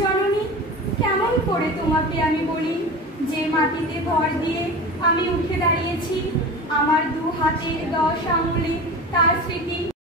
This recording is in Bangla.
জননী, কেমন করে তোমাকে আমি বলি যে মাটিতে ভর দিয়ে আমি উঠে দাঁড়িয়েছি, আমার 2 হাতের 10 আঙুলে তার স্মৃতি